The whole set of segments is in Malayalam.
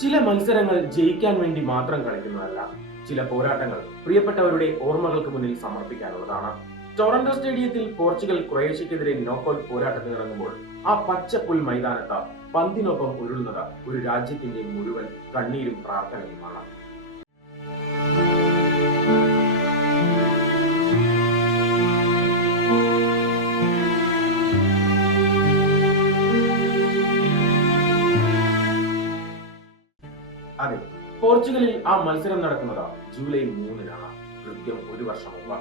ചില മത്സരങ്ങൾ ജയിക്കാൻ വേണ്ടി മാത്രം കളിക്കുന്നതല്ല. ചില പോരാട്ടങ്ങൾ പ്രിയപ്പെട്ടവരുടെ ഓർമ്മകൾക്ക് മുന്നിൽ സമർപ്പിക്കാനുള്ളതാണ്. ടൊറന്റോ സ്റ്റേഡിയത്തിൽ പോർച്ചുഗൽ ക്രൊയേഷ്യക്കെതിരെ നോക്കൌട്ട് പോരാട്ടത്തിനിറങ്ങുമ്പോൾ ആ പച്ചപ്പുൽ മൈതാനത്ത് പന്തിനൊപ്പം ഉരുളുന്നത് ഒരു രാജ്യത്തിന്റെ മുഴുവൻ കണ്ണീരും പ്രാർത്ഥനയുമാണ്. അതെ, പോർച്ചുഗലിൽ ആ മത്സരം നടക്കുന്നത് ജൂലൈ 3-നാണ്, കൃത്യം ഒരു വർഷം മുമ്പ്.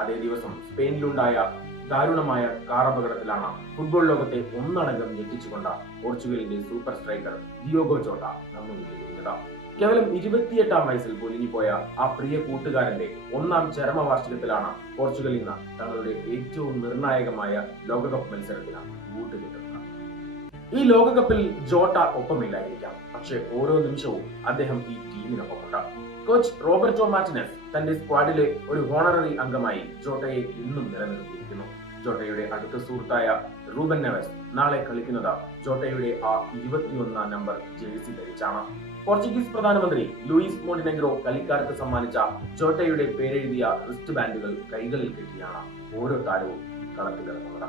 അതേ ദിവസം സ്പെയിനിലുണ്ടായ ദാരുണമായ കാർ അപകടത്തിലാണ് ഫുട്ബോൾ ലോകത്തെ ഒന്നടങ്കം ഞെട്ടിച്ചുകൊണ്ട് പോർച്ചുഗലിന്റെ സൂപ്പർ സ്ട്രൈക്കർ ദിയോഗോ ജോട്ട നമ്മെ വിട്ടുപിരിഞ്ഞത്. കേവലം 28-ാം വയസ്സിൽ പൊലിഞ്ഞുപോയ ആ പ്രിയ കൂട്ടുകാരന്റെ ഒന്നാം ചരമവാർഷികത്തിലാണ് പോർച്ചുഗൽ ഇന്ന് തങ്ങളുടെ ഏറ്റവും നിർണായകമായ ലോകകപ്പ് മത്സരത്തിന് കൂട്ടുകിട്ടുന്നത്. ഈ ലോകകപ്പിൽ ജോട്ട ഒപ്പമില്ലായിരിക്കാം, പക്ഷെ ഓരോ നിമിഷവും അദ്ദേഹം ഈ ടീമിനൊപ്പമുണ്ട്. കോച്ച് റോബർട്ടോ മാർട്ടിനസ് തന്റെ സ്ക്വാഡിലെ ഒരു ഹോണററി അംഗമായി ജോട്ടയെ ഇന്നും നിലനിർത്തിയിരിക്കുന്നു. ജോട്ടയുടെ അടുത്ത സുഹൃത്തായ റൂബൻ നെവസ് നാളെ കളിക്കുന്നത് ജോട്ടയുടെ ആ 21-ാം നമ്പർ ജേഴ്സി ധരിച്ചാണ്. പോർച്ചുഗീസ് പ്രധാനമന്ത്രി ലൂയിസ് മോണ്ടിനെഗ്രോ കളിക്കാർക്ക് സമ്മാനിച്ച ജോട്ടയുടെ പേരെഴുതിയ റിസ്റ്റ് ബാൻഡുകൾ കൈകളിൽ കെട്ടിയാണ് ഓരോ താരവും കളത്തിലിറങ്ങുന്നത്.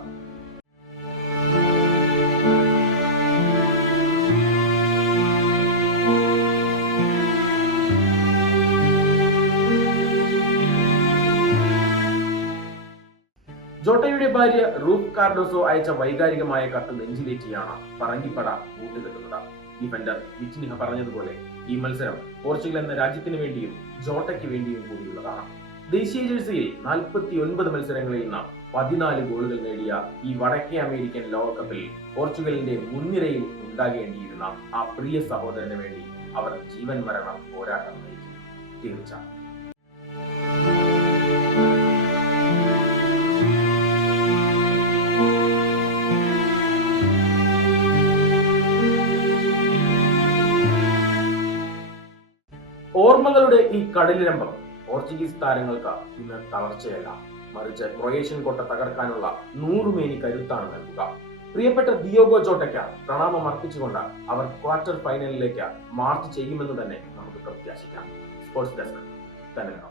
ജോട്ടയുടെ ഭാര്യ റൂത്ത് കാർഡോസോ അയച്ച വൈകാരികമായ കത്ത് നെഞ്ചിലേറ്റിയാണ് പറങ്കിപ്പട കൂട്ടുകെട്ടുന്നത്. ഡിഫൻഡർ വിറ്റ്നിഹ പറഞ്ഞതുപോലെ ഈ മത്സരം പോർച്ചുഗൽ എന്ന രാജ്യത്തിന് വേണ്ടിയും ജോട്ടയ്ക്ക് വേണ്ടിയും കൂടിയുള്ളതാണ്. ദേശീയ ജേഴ്സിയിൽ 49 മത്സരങ്ങളിൽ നിന്ന് 14 ഗോളുകൾ നേടിയ ഈ വടക്കേ അമേരിക്കൻ ലോകകപ്പിൽ പോർച്ചുഗലിന്റെ മുൻനിരയിൽ ഉണ്ടാകേണ്ടിയിരുന്ന ആ പ്രിയ സഹോദരന് വേണ്ടി അവർ ജീവൻ മരണം പോരാട്ടം നയിക്കും. തീർച്ച ഓർമ്മകളുടെ ഈ കടലിരമ്പം പോർച്ചുഗീസ് താരങ്ങൾക്ക് ഇന്ന് തളർച്ചയല്ല, മറിച്ച് ക്രൊയേഷ്യൻ കോട്ട തകർക്കാനുള്ള 100 മേനി കരുത്താണ് നൽകുക. പ്രിയപ്പെട്ട ദിയോഗോ ജോട്ടയ്ക്ക് പ്രണാമം അർപ്പിച്ചുകൊണ്ട് അവർ ക്വാർട്ടർ ഫൈനലിലേക്ക് മാർച്ച് ചെയ്യുമെന്ന് തന്നെ നമുക്ക് പ്രത്യാശിക്കാം. സ്പോർട്സ് ഡെസ്ക് തന്നെ.